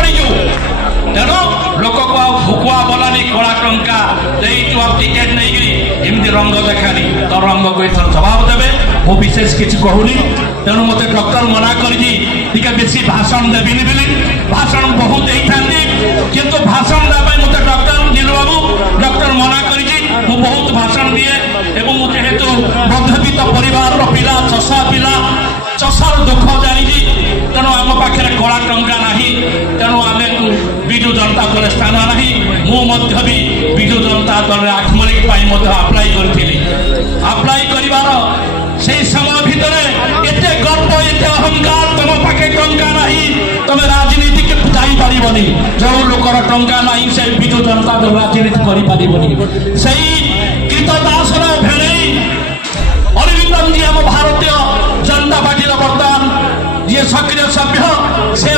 पड़ीजु तेणु लोक को भुकुआ बोलानी कला टंका टिकेट नहीं एमती रंग देखानी तो रंग को जवाब देवे मु विशेष किसी कहूनी तेणु मत डॉक्टर मना कर बेसी भाषण देविनी बोली भाषण बहुत किंतु भाषण देवाई मत डॉक्टर नीलू बाबू डॉक्टर मना कर बहुत भाषण दिए एवं जेहेतु मध्यवित्त परिवार पिला चषा पिला चषार दुख जानी तेणु आम पाखे कला टंका ना तेणु आम विजु जनता दल स्थान ना भी विजु जनता दल आत्मनिक आप्लाय करी आप्लाय कर समय भितर एत गर्व एत अहंकार तुम पाखे टंका ना तुम राजनीति के जापरबनी जो लोकर टंका ना से विजु जनता दल राजनीति कर से कृतदासर भेड़े अरविंदन जी आम भारतीय जनता पार्टी बर्तमान ये सक्रिय सभ्य से